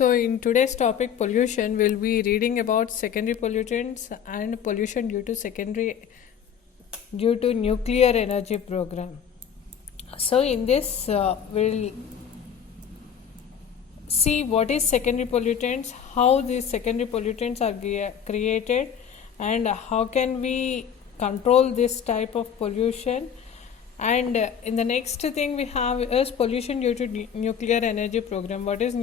So, in today's topic, pollution, we'll be reading about secondary pollutants and pollution due to nuclear energy program. So, in this, we'll see what is secondary pollutants, how these secondary pollutants are created, and how can we control this type of pollution. And in the next thing we have is pollution due to nuclear energy program. What is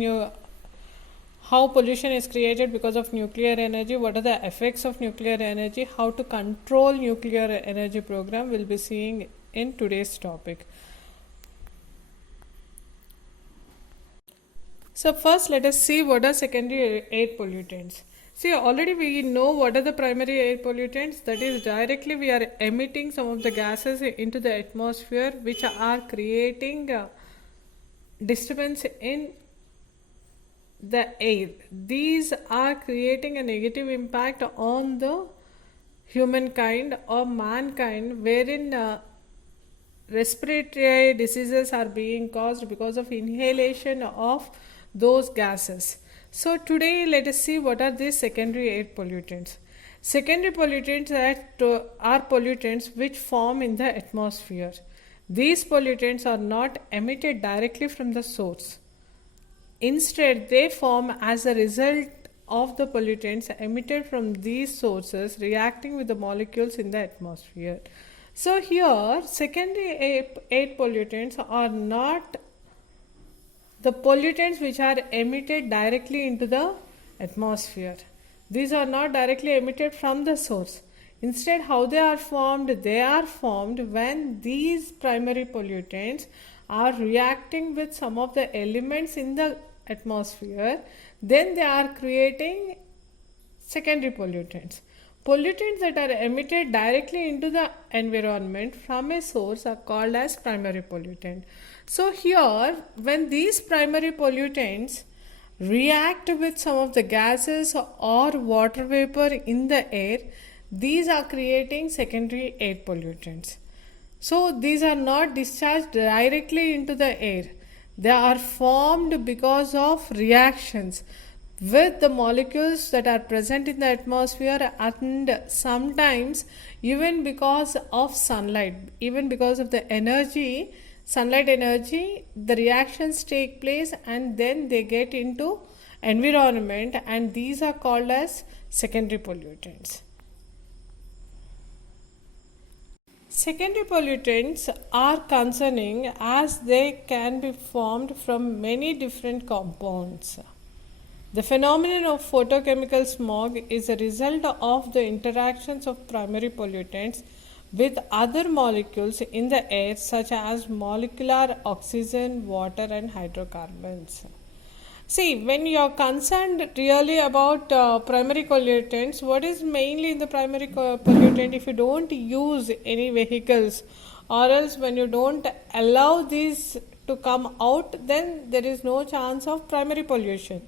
how pollution is created because of nuclear energy, what are the effects of nuclear energy, how to control nuclear energy program, we'll be seeing in today's topic. So first let us see what are secondary air pollutants. See, already we know what are the primary air pollutants, that is directly we are emitting some of the gases into the atmosphere which are creating disturbance in the air. These are creating a negative impact on the humankind or mankind, wherein respiratory diseases are being caused because of inhalation of those gases. So today let us see what are these secondary air pollutants. Secondary pollutants are pollutants which form in the atmosphere. These pollutants are not emitted directly from the source. Instead, they form as a result of the pollutants emitted from these sources reacting with the molecules in the atmosphere. So here, secondary air pollutants are not the pollutants which are emitted directly into the atmosphere. These are not directly emitted from the source. Instead, how they are formed? They are formed when these primary pollutants are reacting with some of the elements in the atmosphere, then they are creating secondary pollutants. Pollutants that are emitted directly into the environment from a source are called as primary pollutant. So here, when these primary pollutants react with some of the gases or water vapor in the air, these are creating secondary air pollutants. So these are not discharged directly into the air. They are formed because of reactions with the molecules that are present in the atmosphere, and sometimes even because of sunlight, even because of the energy, sunlight energy, the reactions take place and then they get into environment, and these are called as secondary pollutants. Secondary pollutants are concerning as they can be formed from many different compounds. The phenomenon of photochemical smog is a result of the interactions of primary pollutants with other molecules in the air, such as molecular oxygen, water, and hydrocarbons. See, when you are concerned really about primary pollutants, what is mainly in the primary pollutant? If you don't use any vehicles, or else when you don't allow these to come out, then there is no chance of primary pollution.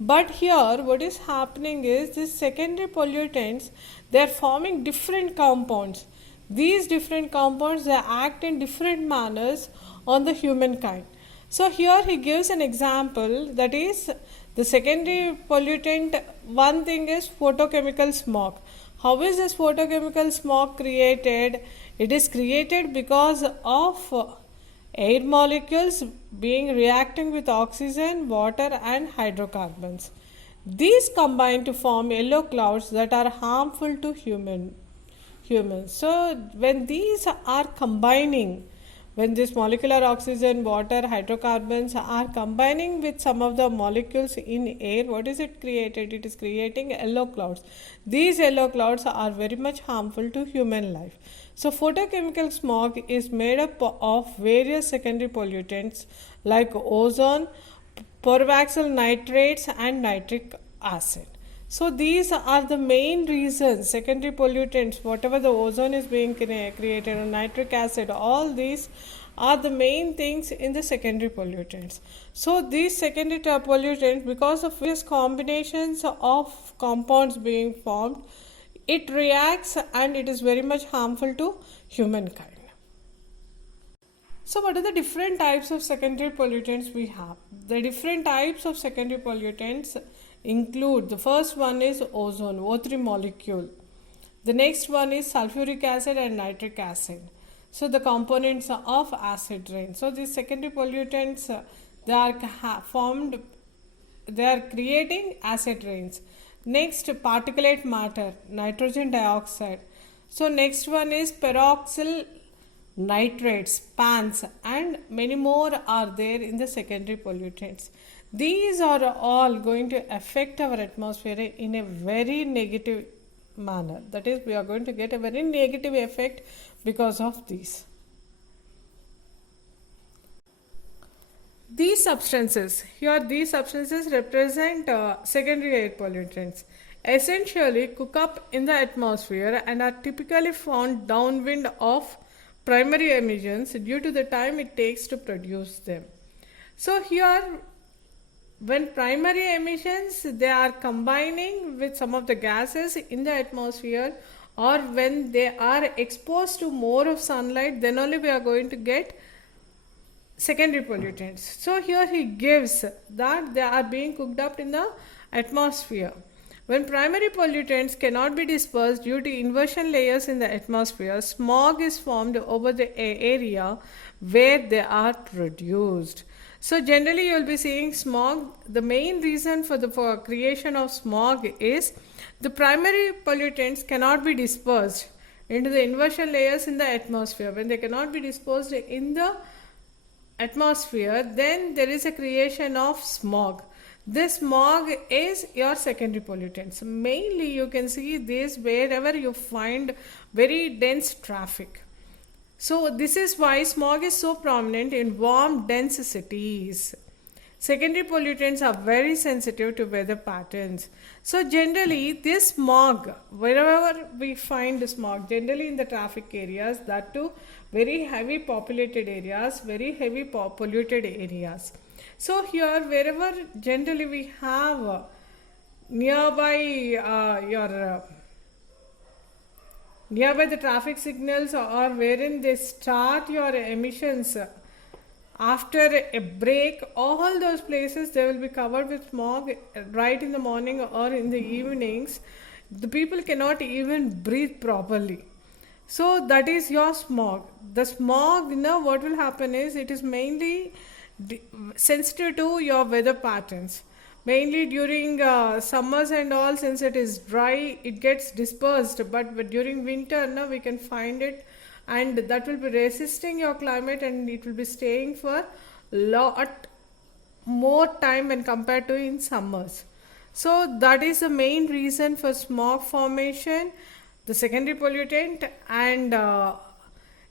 But here what is happening is these secondary pollutants, they are forming different compounds. These different compounds, they act in different manners on the humankind. So here he gives an example, that is the secondary pollutant. One thing is photochemical smog. How is this photochemical smog created? It is created because of air molecules being reacting with oxygen, water, and hydrocarbons. These combine to form yellow clouds that are harmful to humans. So when these are combining, when this molecular oxygen, water, hydrocarbons are combining with some of the molecules in air, what is it created? It is creating yellow clouds. These yellow clouds are very much harmful to human life. So photochemical smog is made up of various secondary pollutants like ozone, pyroxyl nitrates, and nitric acid. So these are the main reasons, secondary pollutants, whatever the ozone is being created, or nitric acid, all these are the main things in the secondary pollutants. So these secondary pollutants, because of various combinations of compounds being formed, it reacts and it is very much harmful to humankind. So, what are the different types of secondary pollutants we have? The different types of secondary pollutants include, the first one is ozone, O3 molecule. The next one is sulfuric acid and nitric acid. So, the components of acid rain. So, these secondary pollutants, they are formed, they are creating acid rains. Next, particulate matter, nitrogen dioxide. So, next one is peroxyl nitrates, PANs, and many more are there in the secondary pollutants. These are all going to affect our atmosphere in a very negative manner. That is, we are going to get a very negative effect because of these. These substances, here these substances represent secondary air pollutants. Essentially cook up in the atmosphere and are typically found downwind of primary emissions due to the time it takes to produce them. So here, when primary emissions, they are combining with some of the gases in the atmosphere, or when they are exposed to more of sunlight, then only we are going to get secondary pollutants. So here he gives that they are being cooked up in the atmosphere. When primary pollutants cannot be dispersed due to inversion layers in the atmosphere, smog is formed over the area where they are produced. So generally you will be seeing smog. The main reason for the creation of smog is the primary pollutants cannot be dispersed into the inversion layers in the atmosphere. When they cannot be dispersed in the atmosphere, then there is a creation of smog. This smog is your secondary pollutants. Mainly you can see this wherever you find very dense traffic. So this is why smog is so prominent in warm dense cities. Secondary pollutants are very sensitive to weather patterns. So generally this smog, wherever we find smog, generally in the traffic areas, that too very heavy populated areas, very heavy polluted areas. So here wherever generally we have nearby nearby the traffic signals, or wherein they start your emissions after a break, all those places they will be covered with smog right in the morning or in the evenings. The people cannot even breathe properly. So that is your smog. The smog, what will happen is it is mainly sensitive to your weather patterns. Mainly during summers and all, since it is dry, it gets dispersed. But during winter, we can find it, and that will be resisting your climate, and it will be staying for lot more time when compared to in summers. So that is the main reason for smog formation, the secondary pollutant, and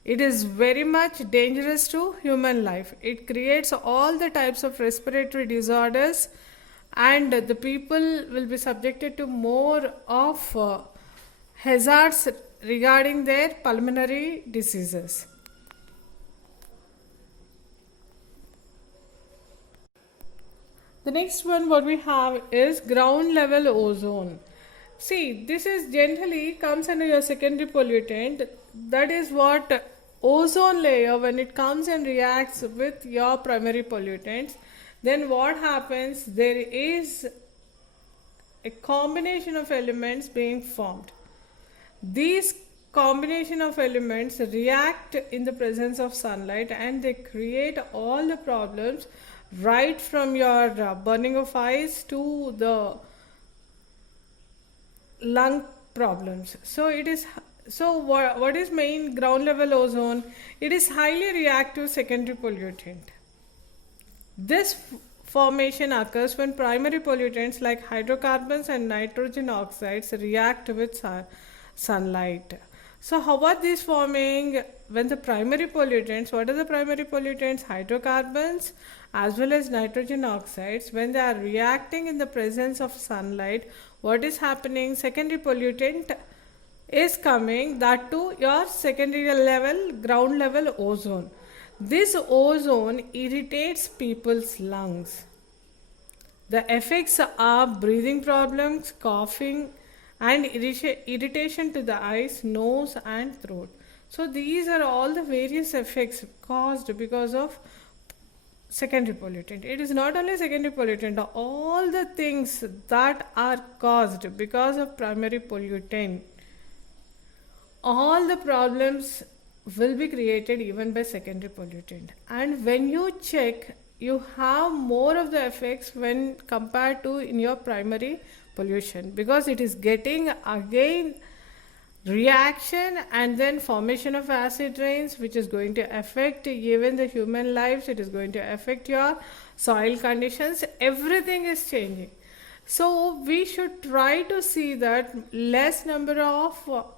it is very much dangerous to human life. It creates all the types of respiratory disorders, and the people will be subjected to more of hazards regarding their pulmonary diseases. The next one what we have is ground level ozone. See, this is generally comes under your secondary pollutant. That is what ozone layer, when it comes and reacts with your primary pollutants, then what happens, there is a combination of elements being formed. These combination of elements react in the presence of sunlight, and they create all the problems, right from your burning of eyes to the lung problems. So it is, so what is main ground level ozone? It is highly reactive secondary pollutant. This formation occurs when primary pollutants like hydrocarbons and nitrogen oxides react with sunlight. So how are these forming? When the primary pollutants, what are the primary pollutants? Hydrocarbons as well as nitrogen oxides, when they are reacting in the presence of sunlight, what is happening? Secondary pollutant is coming, that to your secondary level, ground level ozone. This ozone irritates people's lungs. The effects are breathing problems, coughing, and irritation to the eyes, nose, and throat. So these are all the various effects caused because of secondary pollutant. It is not only secondary pollutant, all the things that are caused because of primary pollutant, all the problems will be created even by secondary pollutant. And when you check, you have more of the effects when compared to in your primary pollution, because it is getting again reaction and then formation of acid rains, which is going to affect even the human lives. It is going to affect your soil conditions. Everything is changing. So we should try to see that less number of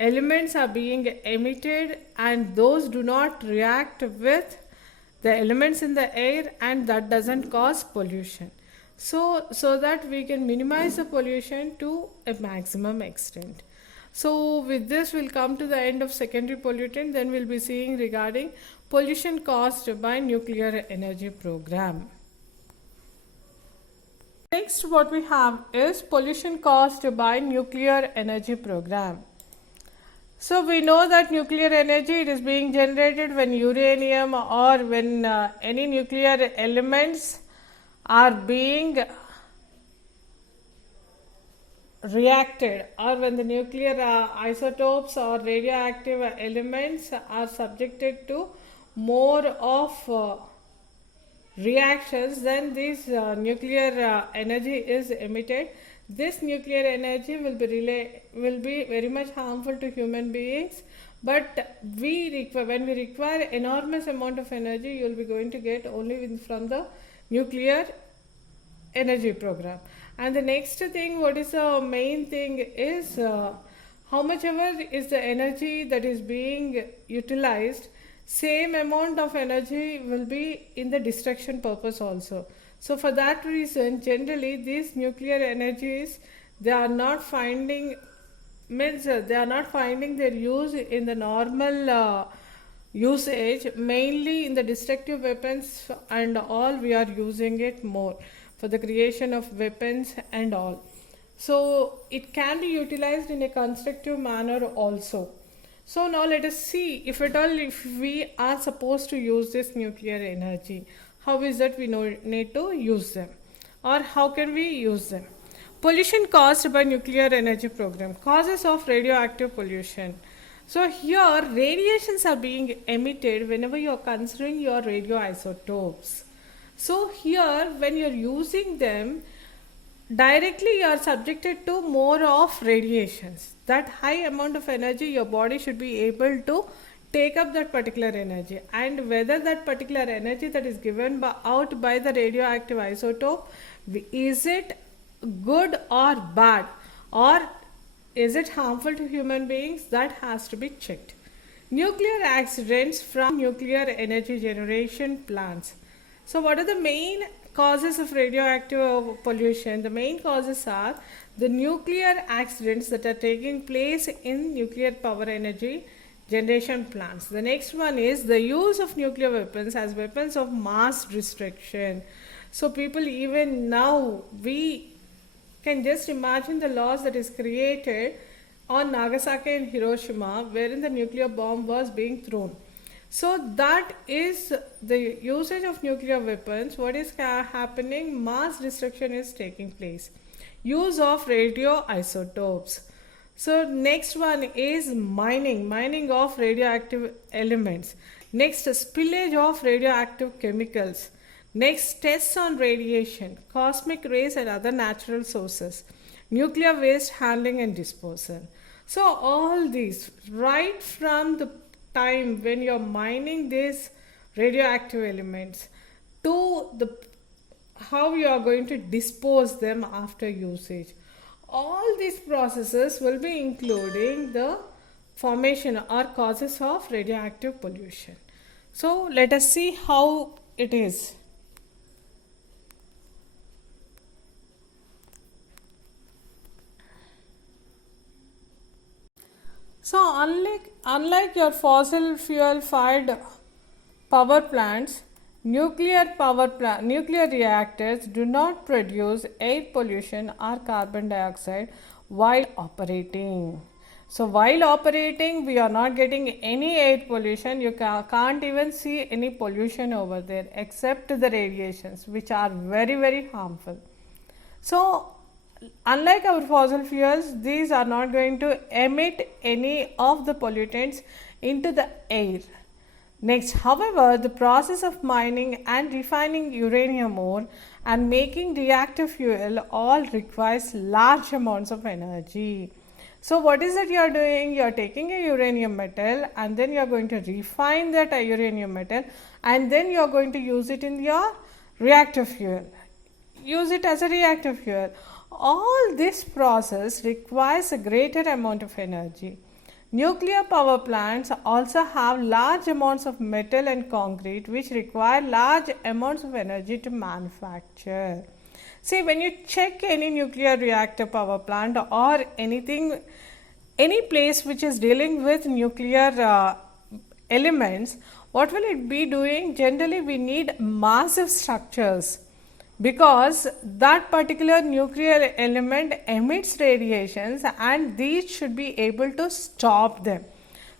elements are being emitted, and those do not react with the elements in the air, and that doesn't cause pollution. So that we can minimize the pollution to a maximum extent. So with this we'll come to the end of secondary pollutant. Then we'll be seeing regarding pollution caused by nuclear energy program. Next what we have is pollution caused by nuclear energy program. So we know that nuclear energy, it is being generated when uranium or when any nuclear elements are being reacted, or when the nuclear isotopes or radioactive elements are subjected to more of reactions, then this nuclear energy is emitted. This nuclear energy will be very much harmful to human beings, but when we require enormous amount of energy, you will be going to get only from the nuclear energy program. And the next thing, what is the main thing is how much ever is the energy that is being utilized, same amount of energy will be in the destruction purpose also. So for that reason, generally these nuclear energies, they are not finding their use in the normal usage. Mainly in the destructive weapons and all, we are using it more for the creation of weapons and all. So it can be utilized in a constructive manner also. So now let us see, if we are supposed to use this nuclear energy, how is that we need to use them, or how can we use them? Pollution caused by nuclear energy program. Causes of radioactive pollution. So here radiations are being emitted whenever you are considering your radioisotopes. So here when you are using them, directly you are subjected to more of radiations. That high amount of energy, your body should be able to take up that particular energy, and whether that particular energy that is given out by the radioactive isotope, is it good or bad, or is it harmful to human beings, that has to be checked. Nuclear accidents from nuclear energy generation plants. So what are the main causes of radioactive pollution? The main causes are the nuclear accidents that are taking place in nuclear power energy generation plants. The next one is the use of nuclear weapons as weapons of mass destruction. So people, even now, we can just imagine the loss that is created on Nagasaki and Hiroshima, wherein the nuclear bomb was being thrown. So that is the usage of nuclear weapons. What is happening? Mass destruction is taking place. Use of radioisotopes. So next one is mining of radioactive elements. Next, spillage of radioactive chemicals. Next, tests on radiation, cosmic rays and other natural sources, nuclear waste handling and disposal. So all these, right from the time when you're mining these radioactive elements to the how you are going to dispose them after usage, all these processes will be including the formation or causes of radioactive pollution. So let us see how it is. So unlike your fossil fuel fired power plants, nuclear reactors do not produce air pollution or carbon dioxide while operating. So while operating, we are not getting any air pollution. You can't even see any pollution over there except the radiations, which are very, very harmful. So unlike our fossil fuels, these are not going to emit any of the pollutants into the air. Next, however, the process of mining and refining uranium ore and making reactor fuel all requires large amounts of energy. So what is it you are doing? You are taking a uranium metal and then you are going to refine that uranium metal and then you are going to use it in your reactor fuel. Use it as a reactor fuel. All this process requires a greater amount of energy. Nuclear power plants also have large amounts of metal and concrete which require large amounts of energy to manufacture. See, when you check any nuclear reactor power plant or anything, any place which is dealing with nuclear elements, what will it be doing? Generally, we need massive structures because that particular nuclear element emits radiations and these should be able to stop them.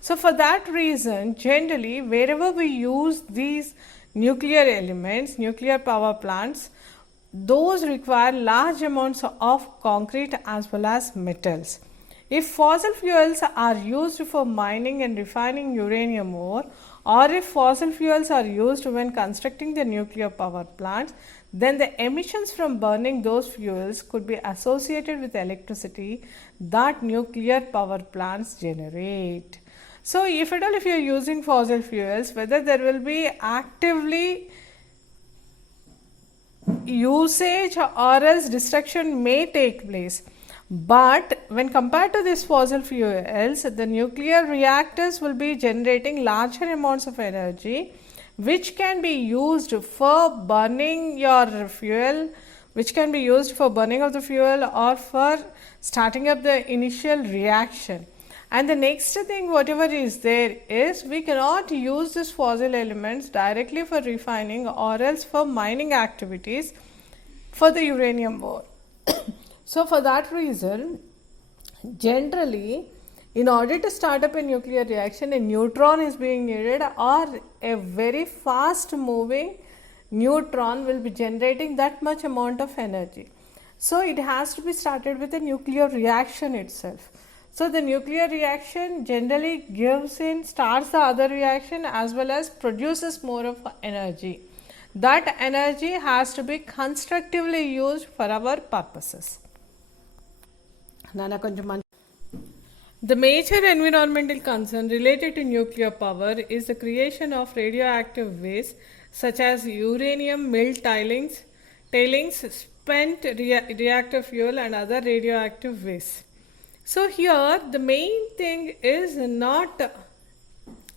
So for that reason, generally wherever we use these nuclear elements, nuclear power plants, those require large amounts of concrete as well as metals. If fossil fuels are used for mining and refining uranium ore, or if fossil fuels are used when constructing the nuclear power plants, then the emissions from burning those fuels could be associated with electricity that nuclear power plants generate. So if at all if you are using fossil fuels, whether there will be actively usage or else destruction may take place. But when compared to these fossil fuels, the nuclear reactors will be generating larger amounts of energy which can be used for burning your fuel, which can be used for burning of the fuel or for starting up the initial reaction. And the next thing whatever is there is we cannot use these fossil elements directly for refining or else for mining activities for the uranium ore. So for that reason, generally, in order to start up a nuclear reaction, a neutron is being needed or a very fast moving neutron will be generating that much amount of energy. So it has to be started with a nuclear reaction itself. So the nuclear reaction generally starts the other reaction as well as produces more of energy. That energy has to be constructively used for our purposes. The major environmental concern related to nuclear power is the creation of radioactive waste such as uranium mill tailings, spent reactor fuel and other radioactive waste. So here the main thing is not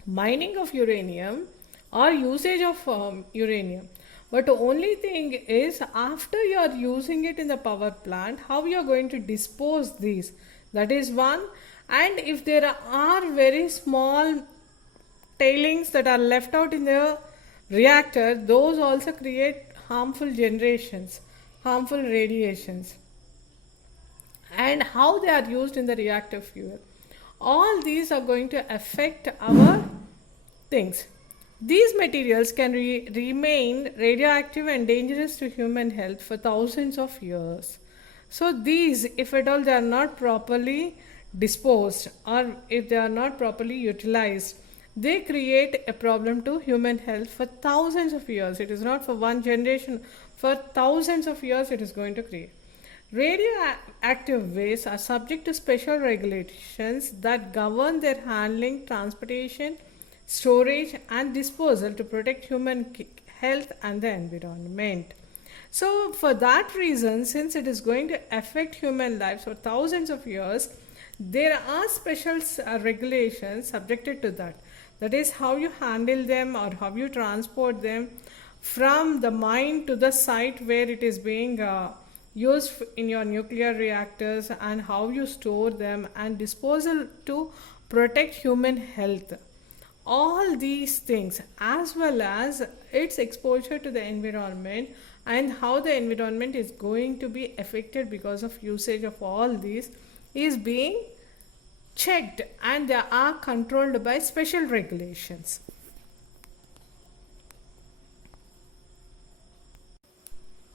mining of uranium or usage of uranium. But the only thing is after you are using it in the power plant, how you are going to dispose these. That is one. And if there are very small tailings that are left out in the reactor, those also create harmful generations, harmful radiations. And how they are used in the reactor fuel. All these are going to affect our things. These materials can remain radioactive and dangerous to human health for thousands of years. So these, if at all they are not properly disposed or if they are not properly utilized, they create a problem to human health for thousands of years. It is not for one generation, for thousands of years it is going to create. Radioactive waste are subject to special regulations that govern their handling, transportation, storage and disposal to protect human health and the environment. So for that reason, since it is going to affect human lives for thousands of years, there are special regulations subjected to that. That is how you handle them or how you transport them from the mine to the site where it is being used in your nuclear reactors, and how you store them and disposal to protect human health. All these things as well as its exposure to the environment and how the environment is going to be affected because of usage of all these is being checked and they are controlled by special regulations.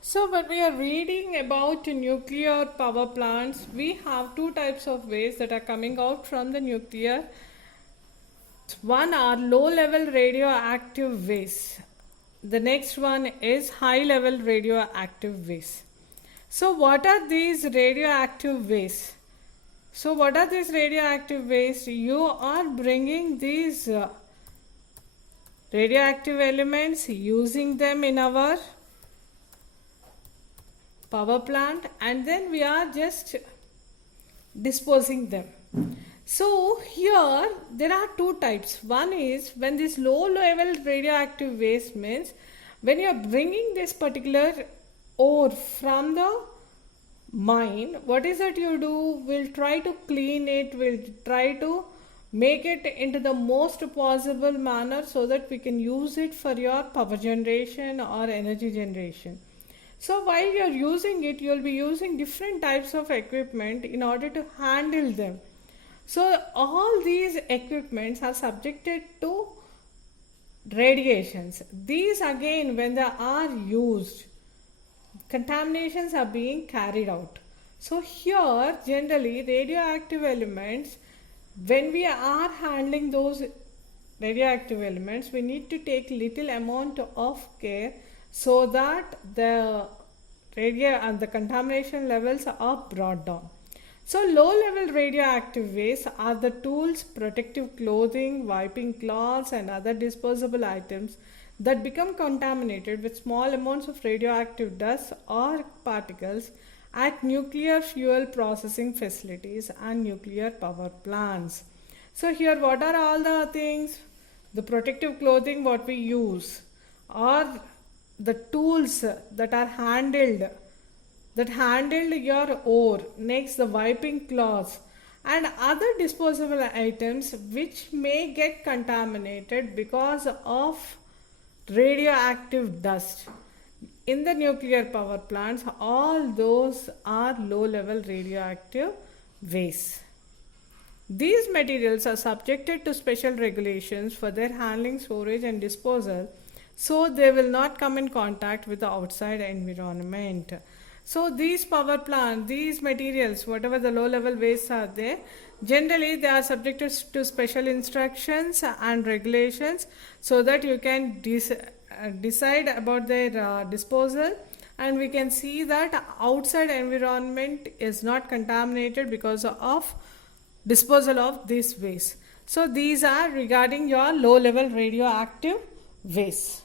So when we are reading about nuclear power plants, we have two types of waste that are coming out from the nuclear. One are low level radioactive waste. The next one is high level radioactive waste. So what are these radioactive waste? So what are these radioactive waste? You are bringing these radioactive elements, using them in our power plant, and then we are just disposing them. So here there are two types. One is when this low level radioactive waste means when you are bringing this particular ore from the mine, what is that you do? We'll try to clean it, we'll try to make it into the most possible manner so that we can use it for your power generation or energy generation. So while you're using it, you'll be using different types of equipment in order to handle them. So all these equipments are subjected to radiations. These again, when they are used, contaminations are being carried out. So here generally radioactive elements, when we are handling those radioactive elements, we need to take little amount of care so that the the contamination levels are brought down. So low level radioactive waste are the tools, protective clothing, wiping cloths and other disposable items that become contaminated with small amounts of radioactive dust or particles at nuclear fuel processing facilities and nuclear power plants. So here what are all the things? The protective clothing what we use, or the tools that are handled your ore, next the wiping cloths and other disposable items which may get contaminated because of radioactive dust. In the nuclear power plants, all those are low level radioactive waste. These materials are subjected to special regulations for their handling, storage and disposal, so they will not come in contact with the outside environment. So these power plants, these materials, whatever the low level wastes are there, generally they are subjected to special instructions and regulations so that you can decide about their disposal, and we can see that outside environment is not contaminated because of disposal of this waste. So these are regarding your low level radioactive waste.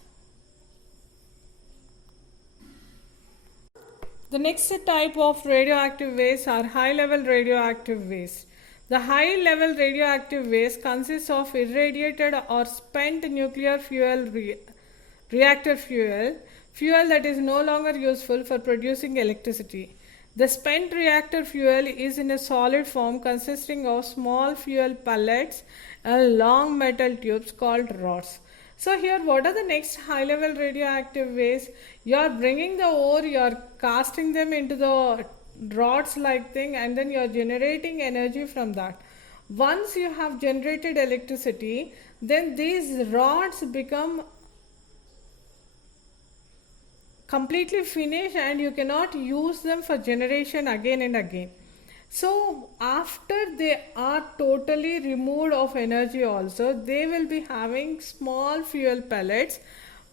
The next type of radioactive waste are high level radioactive waste. The high level radioactive waste consists of irradiated or spent nuclear fuel, reactor fuel that is no longer useful for producing electricity. The spent reactor fuel is in a solid form consisting of small fuel pellets and long metal tubes called rods. So here what are the next high level radioactive waste? You are bringing the ore, you are casting them into the rods like thing, and then you are generating energy from that. Once you have generated electricity, then these rods become completely finished and you cannot use them for generation again and again. So after they are totally removed of energy also, they will be having small fuel pellets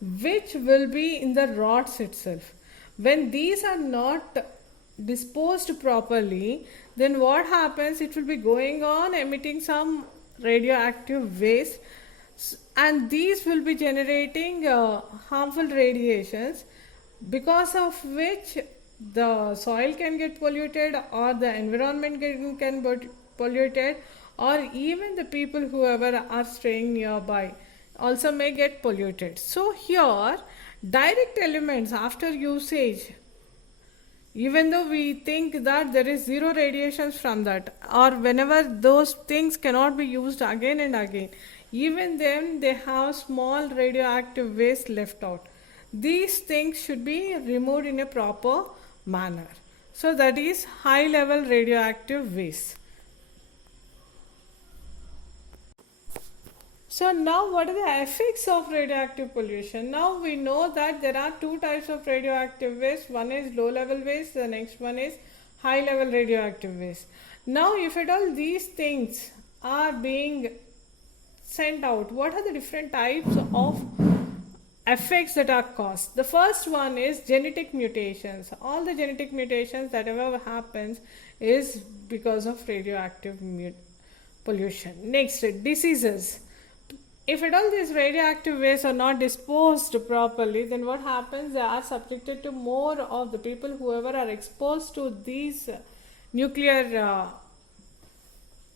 which will be in the rods itself. When these are not disposed properly, then what happens? It will be going on emitting some radioactive waste, and these will be generating harmful radiations, because of which the soil can get polluted or the environment can get polluted, or even the people whoever are staying nearby also may get polluted. So here direct elements after usage, even though we think that there is zero radiations from that, or whenever those things cannot be used again and again, even then they have small radioactive waste left out. These things should be removed in a proper manner. So that is high level radioactive waste. So now what are the effects of radioactive pollution? Now we know that there are two types of radioactive waste. One is low level waste, the next one is high level radioactive waste. Now if at all these things are being sent out, what are the different types of effects that are caused? The first one is genetic mutations. All the genetic mutations that ever happens is because of radioactive pollution. Next, diseases. If at all these radioactive waste are not disposed properly, then what happens? They are subjected to more of the people whoever are exposed to these nuclear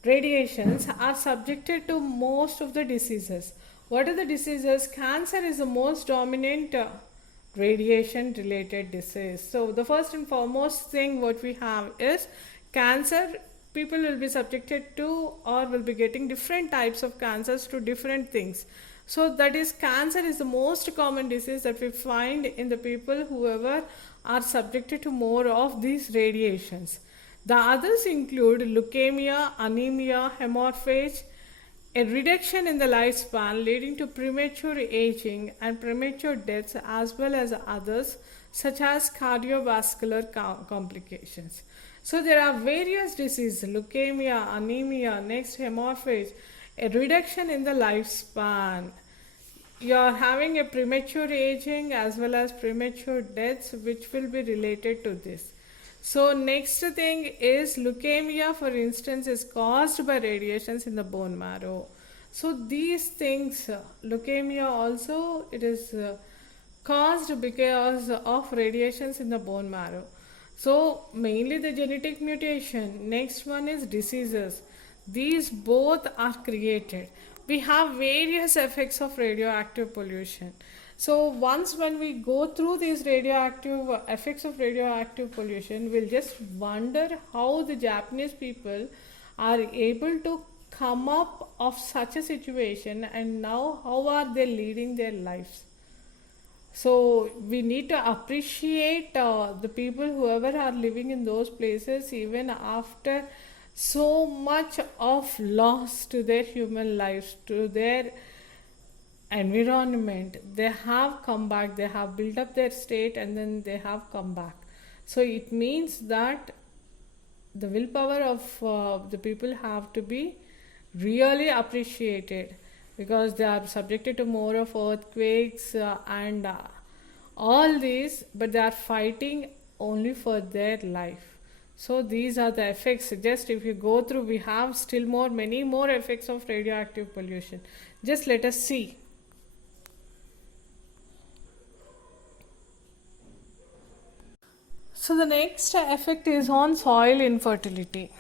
radiations are subjected to most of the diseases. What are the diseases? Cancer is the most dominant radiation related disease. So the first and foremost thing what we have is cancer. People will be subjected to or will be getting different types of cancers to different things. So that is, cancer is the most common disease that we find in the people whoever are subjected to more of these radiations. The others include leukemia, anemia, hemorrhage, a reduction in the lifespan leading to premature aging and premature deaths, as well as others such as cardiovascular complications. So there are various diseases: leukemia, anemia, next hemorrhage, a reduction in the lifespan. You are having a premature aging as well as premature deaths, which will be related to this. So next thing is leukemia, for instance, is caused by radiations in the bone marrow. So these things, leukemia also, it is caused because of radiations in the bone marrow. So mainly the genetic mutation. Next one is diseases. These both are created. We have various effects of radioactive pollution. So once when we go through these radioactive effects of radioactive pollution, we'll just wonder how the Japanese people are able to come up of such a situation, and now how are they leading their lives. So we need to appreciate the people whoever are living in those places, even after so much of loss to their human lives, to their environment. They have come back, they have built up their state, and then they have come back. So it means that the willpower of the people have to be really appreciated, because they are subjected to more of earthquakes and all these, but they are fighting only for their life. So these are the effects. Just if you go through, we have still many more effects of radioactive pollution. Just let us see. So the next effect is on soil infertility.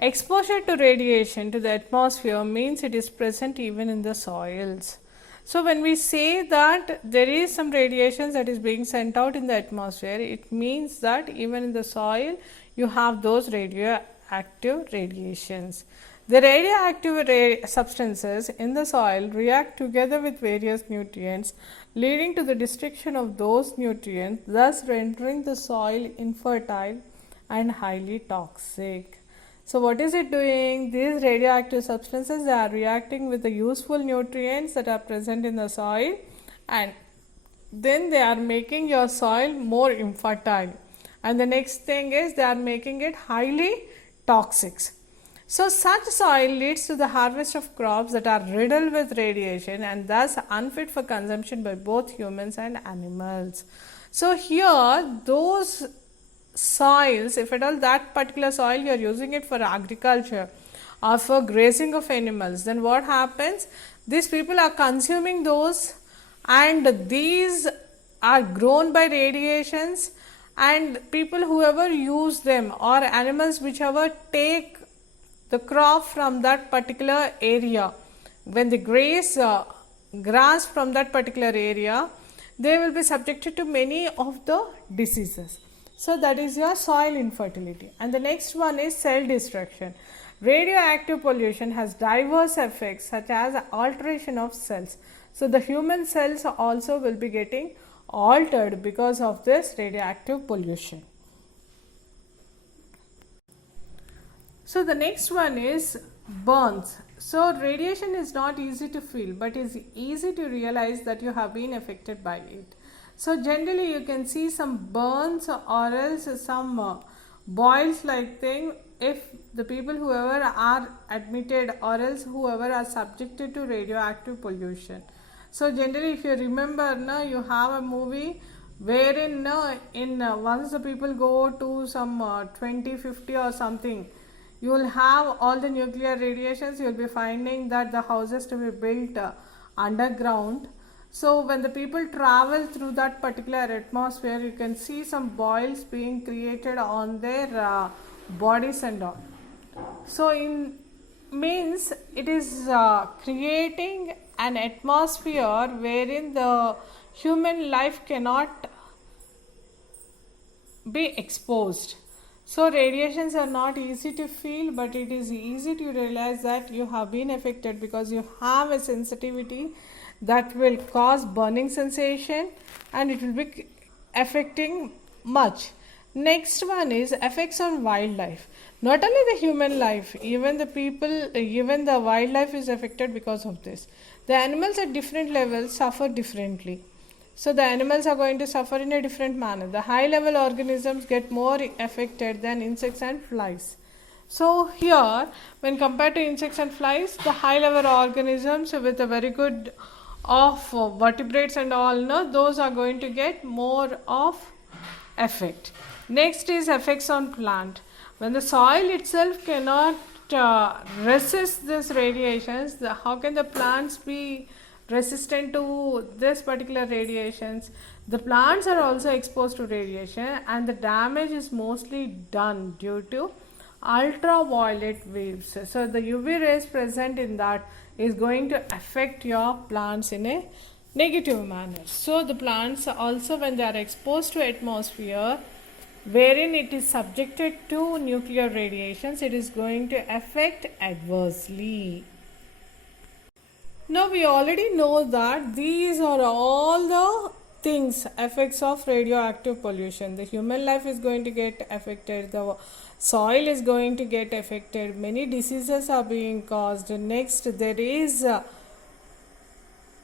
Exposure to radiation to the atmosphere means it is present even in the soils. So when we say that there is some radiation that is being sent out in the atmosphere, it means that even in the soil you have those radioactive radiations. The radioactive substances in the soil react together with various nutrients, leading to the destruction of those nutrients, thus rendering the soil infertile and highly toxic. So what is it doing? These radioactive substances are reacting with the useful nutrients that are present in the soil, and then they are making your soil more infertile. And the next thing is they are making it highly toxic. So such soil leads to the harvest of crops that are riddled with radiation and thus unfit for consumption by both humans and animals. So here those soils, if at all that particular soil you are using it for agriculture or for grazing of animals, then what happens? These people are consuming those, and these are grown by radiations, and people whoever use them or animals whichever take the crop from that particular area, when they graze grass from that particular area, they will be subjected to many of the diseases. So that is your soil infertility. And the next one is cell destruction. Radioactive pollution has diverse effects such as alteration of cells. So the human cells also will be getting altered because of this radioactive pollution. So the next one is Burns. So, radiation is not easy to feel, but is easy to realize that you have been affected by it. So, generally, you can see some burns or else some boils like thing if the people whoever are admitted or else whoever are subjected to radioactive pollution. So, generally, if you remember, no, you have a movie wherein no, in once the people go to some 2050 or something, you will have all the nuclear radiations. You will be finding that the houses to be built underground. So when the people travel through that particular atmosphere, you can see some boils being created on their bodies and all. So in means it is creating an atmosphere wherein the human life cannot be exposed. So radiations are not easy to feel, but it is easy to realize that you have been affected because you have a sensitivity that will cause burning sensation and it will be affecting much. Next one is effects on wildlife. Not only the human life, even the people, even the wildlife is affected because of this. The animals at different levels suffer differently. So the animals are going to suffer in a different manner. The high level organisms get more affected than insects and flies. So here, when compared to insects and flies, the high level organisms with a very good of vertebrates and all, no, those are going to get more of effect. Next is effects on plant. When the soil itself cannot resist this radiations, how can the plants be resistant to this particular radiations? The plants are also exposed to radiation and the damage is mostly done due to ultraviolet waves. So the UV rays present in that is going to affect your plants in a negative manner. So the plants also, when they are exposed to atmosphere wherein it is subjected to nuclear radiations, it is going to affect adversely. Now we already know that these are all the things, effects of radioactive pollution. The human life is going to get affected, the soil is going to get affected, many diseases are being caused. Next, there is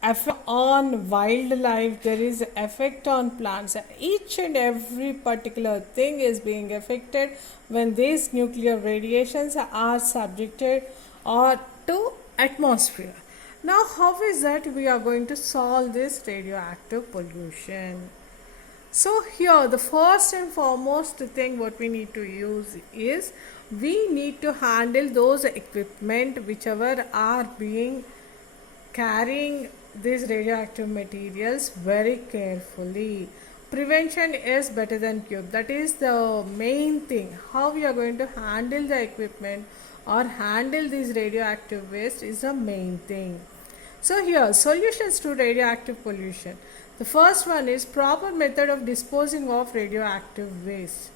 effect on wildlife, there is effect on plants. Each and every particular thing is being affected when these nuclear radiations are subjected or to atmosphere. Now how is that we are going to solve this radioactive pollution? So here the first and foremost thing what we need to use is we need to handle those equipment whichever are being carrying these radioactive materials very carefully. Prevention is better than cure. That is the main thing. How we are going to handle the equipment or handle these radioactive waste is the main thing. So here, solutions to radioactive pollution. The first one is proper method of disposing of radioactive waste.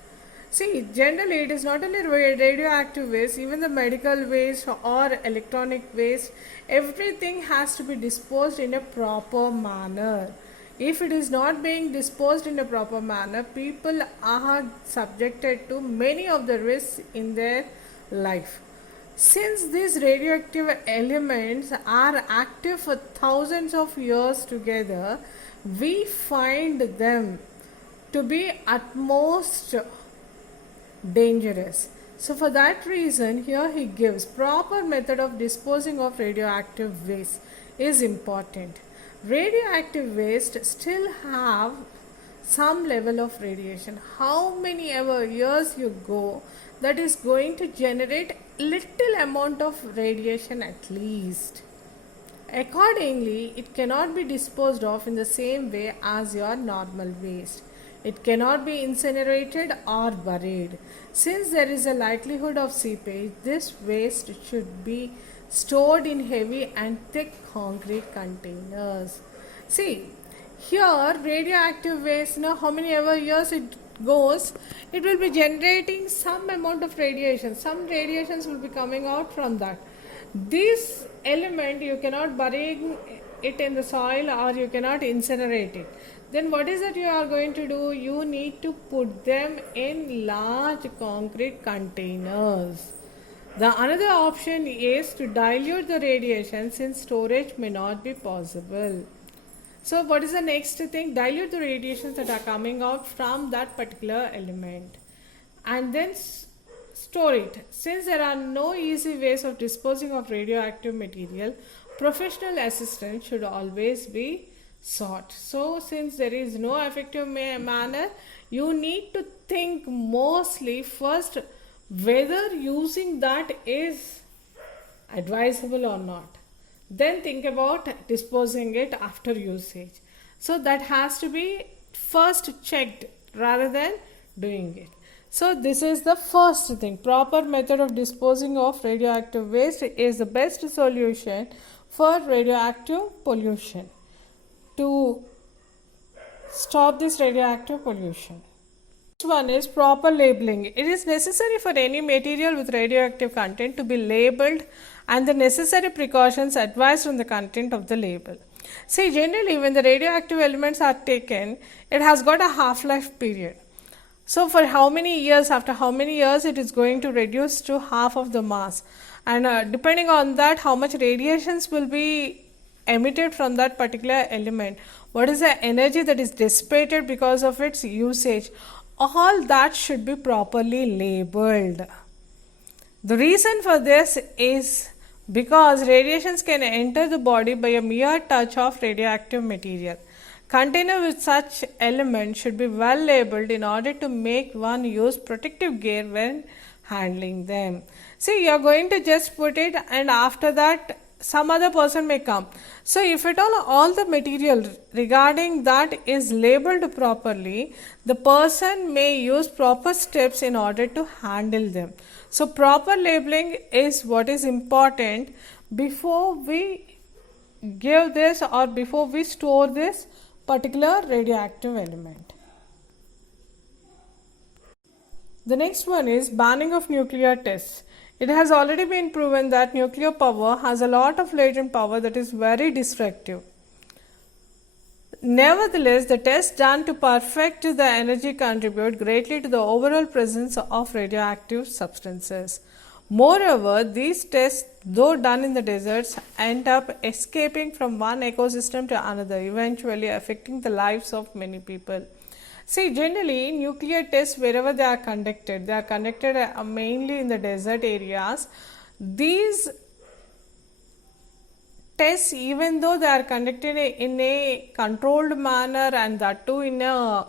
See, generally it is not only radioactive waste, even the medical waste or electronic waste, everything has to be disposed in a proper manner. If it is not being disposed in a proper manner, people are subjected to many of the risks in their life. Since these radioactive elements are active for thousands of years together, we find them to be at most dangerous. So for that reason, here he gives proper method of disposing of radioactive waste is important. Radioactive waste still have some level of radiation. How many ever years you go, that is going to generate little amount of radiation at least. Accordingly, it cannot be disposed of in the same way as your normal waste. It cannot be incinerated or buried. Since there is a likelihood of seepage, this waste should be stored in heavy and thick concrete containers. See, here radioactive waste, how many ever years it goes, it will be generating some amount of radiation. Some radiations will be coming out from that. This element you cannot bury it in the soil or you cannot incinerate it. Then what is that you are going to do? You need to put them in large concrete containers. The another option is to dilute the radiation since storage may not be possible. So, what is the next thing? Dilute the radiations that are coming out from that particular element and then store it. Since there are no easy ways of disposing of radioactive material, professional assistance should always be sought. So, since there is no effective manner, you need to think mostly first whether using that is advisable or not. Then think about disposing it after usage. So that has to be first checked rather than doing it. So this is the first thing. Proper method of disposing of radioactive waste is the best solution for radioactive pollution to stop this radioactive pollution. Next one is proper labeling. It is necessary for any material with radioactive content to be labeled and the necessary precautions advised on the content of the label. See, generally when the radioactive elements are taken, it has got a half-life period. So for how many years, after how many years it is going to reduce to half of the mass, and depending on that how much radiations will be emitted from that particular element, what is the energy that is dissipated because of its usage, all that should be properly labeled. The reason for this is because radiations can enter the body by a mere touch of radioactive material. Container with such elements should be well labeled in order to make one use protective gear when handling them. See, you are going to just put it and after that some other person may come. So if at all the material regarding that is labeled properly, the person may use proper steps in order to handle them. So proper labeling is what is important before we give this or before we store this particular radioactive element. The next one is banning of nuclear tests. It has already been proven that nuclear power has a lot of latent power that is very destructive. Nevertheless, the tests done to perfect the energy contribute greatly to the overall presence of radioactive substances. Moreover, these tests, though done in the deserts, end up escaping from one ecosystem to another, eventually affecting the lives of many people. See, generally, nuclear tests, wherever they are conducted mainly in the desert areas. These tests, even though they are conducted in a controlled manner and that too in a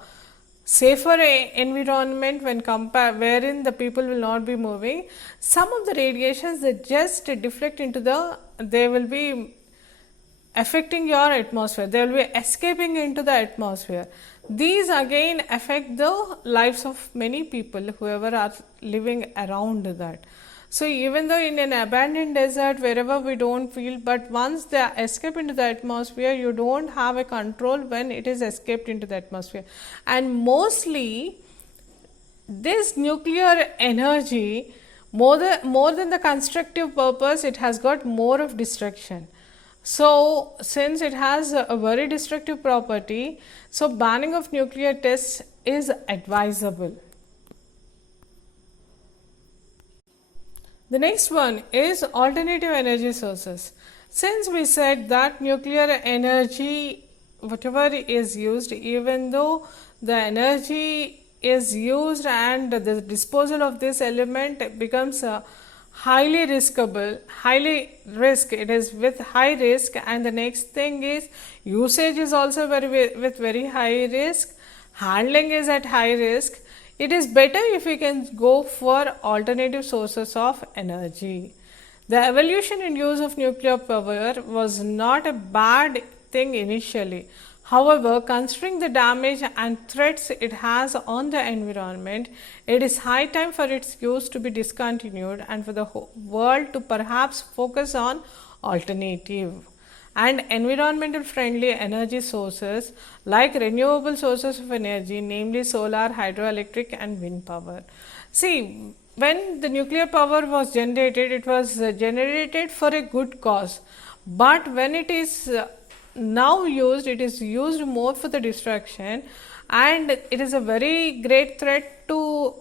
safer environment when wherein the people will not be moving, some of the radiations that just deflect into they will be affecting your atmosphere, they will be escaping into the atmosphere. These again affect the lives of many people whoever are living around that. So even though in an abandoned desert, wherever we don't feel, but once they escape into the atmosphere, you don't have a control when it is escaped into the atmosphere. And mostly this nuclear energy, more than the constructive purpose, it has got more of destruction. So since it has a very destructive property, so banning of nuclear tests is advisable. The next one is alternative energy sources. Since we said that nuclear energy, whatever is used, even though the energy is used and the disposal of this element becomes highly riskable, it is with high risk, and the next thing is usage is also with very high risk, handling is at high risk. It is better if we can go for alternative sources of energy. The evolution and use of nuclear power was not a bad thing initially. However, considering the damage and threats it has on the environment, it is high time for its use to be discontinued and for the world to perhaps focus on alternative and environmental friendly energy sources like renewable sources of energy, namely solar, hydroelectric and wind power. See, when the nuclear power was generated, it was generated for a good cause, but when it is now used, it is used more for the destruction, and it is a very great threat to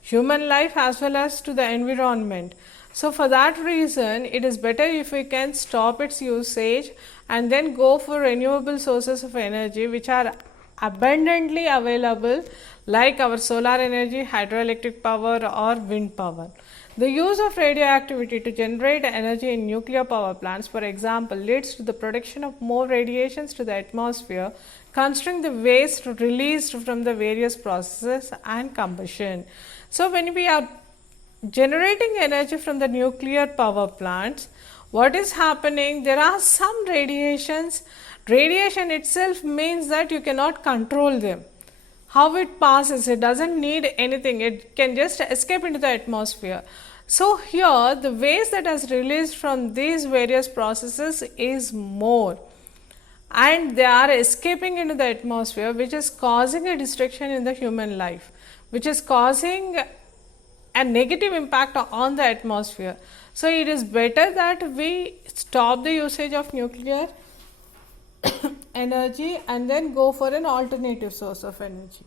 human life as well as to the environment. So for that reason, it is better if we can stop its usage and then go for renewable sources of energy which are abundantly available, like our solar energy, hydroelectric power or wind power. The use of radioactivity to generate energy in nuclear power plants, for example, leads to the production of more radiations to the atmosphere, considering the waste released from the various processes and combustion. So when we are generating energy from the nuclear power plants, what is happening? There are some radiations. Radiation itself means that you cannot control them. How it passes, it doesn't need anything, it can just escape into the atmosphere. So here the waste that is released from these various processes is more, and they are escaping into the atmosphere, which is causing a destruction in the human life, which is causing a negative impact on the atmosphere. So it is better that we stop the usage of nuclear energy and then go for an alternative source of energy.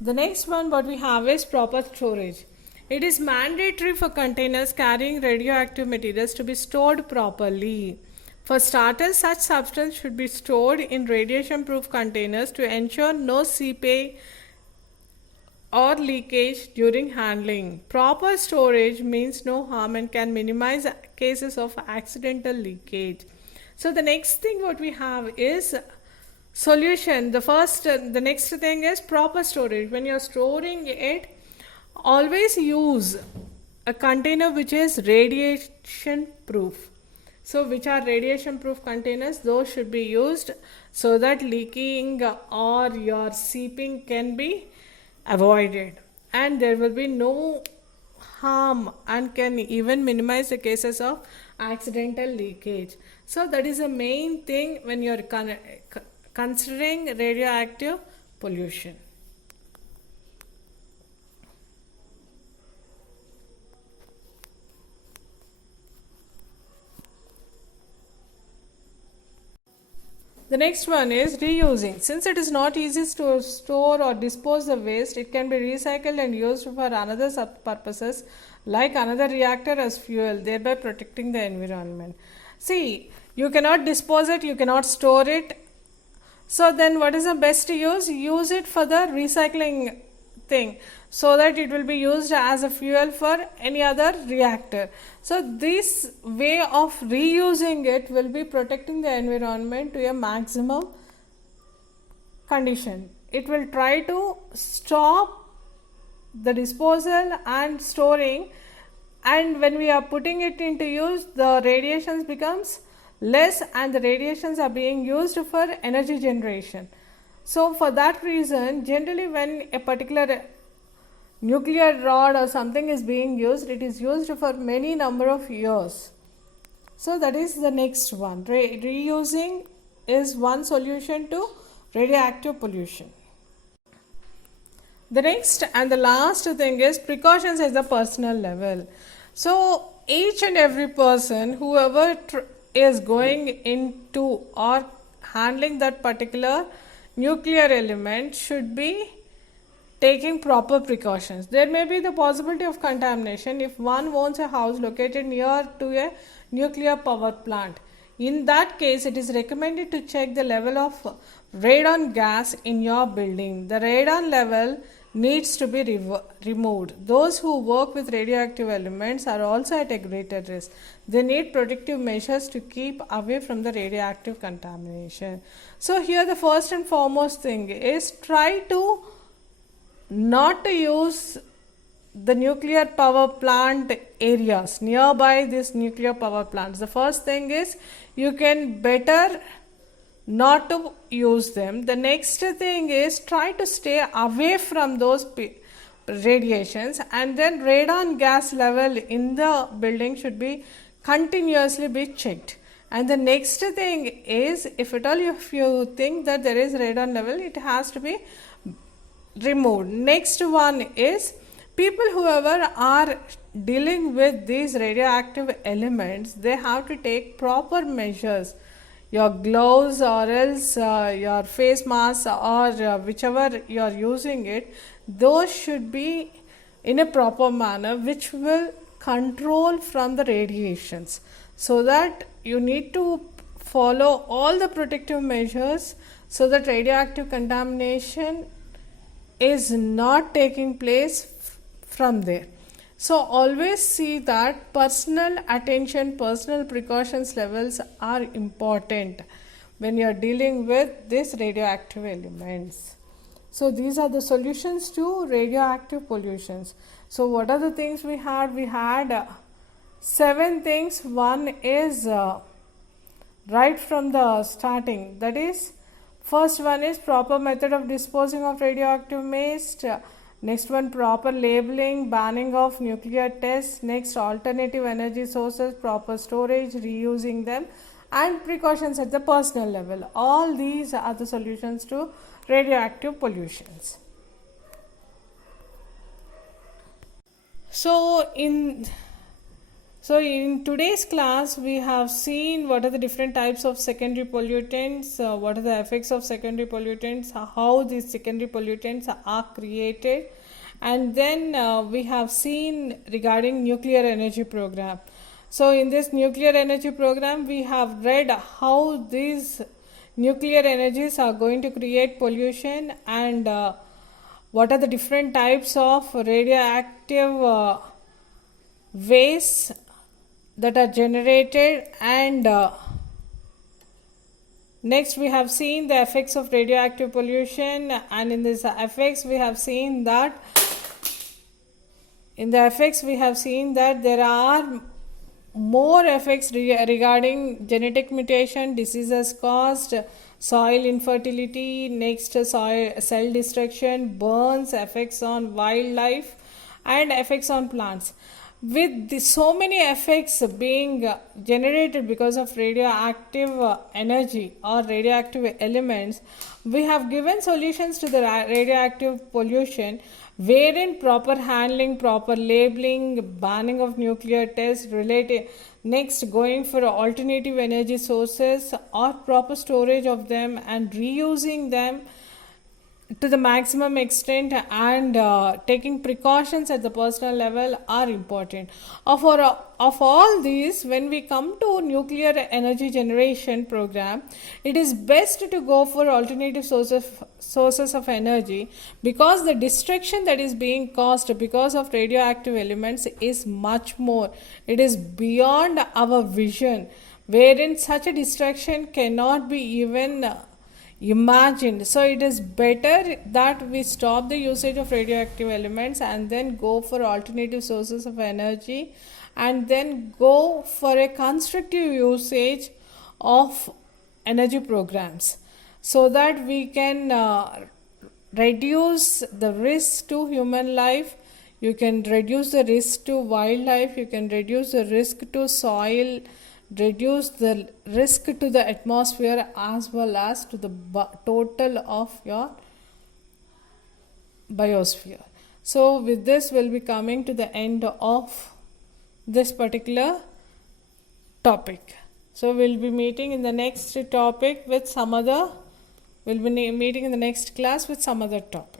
The next one what we have is proper storage. It is mandatory for containers carrying radioactive materials to be stored properly. For starters, such substance should be stored in radiation proof containers to ensure no seepage or leakage during handling. Proper storage means no harm and can minimize cases of accidental leakage. So the next thing what we have is solution. The next thing is proper storage. When you are storing it, always use a container which is radiation proof. So which are radiation proof containers? Those should be used so that leaking or your seeping can be avoided, and there will be no harm and can even minimize the cases of accidental leakage. So that is the main thing when you are considering radioactive pollution. The next one is reusing. Since it is not easy to store or dispose the waste, it can be recycled and used for another purposes like another reactor as fuel, thereby protecting the environment. See, you cannot dispose it, you cannot store it. So then what is the best use? Use it for the recycling thing, so that it will be used as a fuel for any other reactor. So this way of reusing it will be protecting the environment to a maximum condition. It will try to stop the disposal and storing, and when we are putting it into use, the radiations becomes less and the radiations are being used for energy generation. So for that reason, generally when a particular nuclear rod or something is being used, it is used for many number of years. So that is the next one. Reusing is one solution to radioactive pollution. The next and the last thing is precautions at the personal level. So each and every person, whoever is going into or handling that particular nuclear element, should be taking proper precautions. There may be the possibility of contamination if one owns a house located near to a nuclear power plant. In that case, it is recommended to check the level of radon gas in your building. The radon level needs to be removed. Those who work with radioactive elements are also at a greater risk. They need protective measures to keep away from the radioactive contamination. So here the first and foremost thing is try to not to use the nuclear power plant areas nearby these nuclear power plants. The first thing is you can better not to use them. The next thing is try to stay away from those radiations, and then radon gas level in the building should be continuously be checked. And the next thing is, if at all if you think that there is radon level, it has to be removed. Next one is people whoever are dealing with these radioactive elements, they have to take proper measures. Your gloves or else your face mask or whichever you are using it, those should be in a proper manner, which will control from the radiations, so that you need to follow all the protective measures so that radioactive contamination is not taking place from there. So always see that personal attention, personal precautions levels are important when you are dealing with these radioactive elements. So these are the solutions to radioactive pollutions. So what are the things we had? We had 7 things. One is right from the starting, that is, first one is proper method of disposing of radioactive waste. Next one, proper labeling, banning of nuclear tests. Next, alternative energy sources, proper storage, reusing them, and precautions at the personal level. All these are the solutions to radioactive pollutions. So in today's class, we have seen what are the different types of secondary pollutants, what are the effects of secondary pollutants, how these secondary pollutants are created, and then we have seen regarding nuclear energy program. So in this nuclear energy program, we have read how these nuclear energies are going to create pollution, and what are the different types of radioactive waste that are generated, and next we have seen the effects of radioactive pollution, and in these effects we have seen that there are more effects regarding genetic mutation, diseases caused, soil infertility, next soil cell destruction, burns, effects on wildlife, and effects on plants. With so many effects being generated because of radioactive energy or radioactive elements, we have given solutions to the radioactive pollution, wherein proper handling, proper labeling, banning of nuclear tests, related, next going for alternative energy sources or proper storage of them and reusing them to the maximum extent, and taking precautions at the personal level are important. Of all these, when we come to nuclear energy generation program, it is best to go for alternative sources of energy, because the destruction that is being caused because of radioactive elements is much more. It is beyond our vision, wherein such a destruction cannot be even imagined. So it is better that we stop the usage of radioactive elements and then go for alternative sources of energy, and then go for a constructive usage of energy programs, so that we can reduce the risk to human life, you can reduce the risk to wildlife, you can reduce the risk to soil, reduce the risk to the atmosphere, as well as to the total of your biosphere. So with this, we'll be coming to the end of this particular topic. So we'll be meeting in the next topic with some other, we'll be meeting in the next class with some other topic.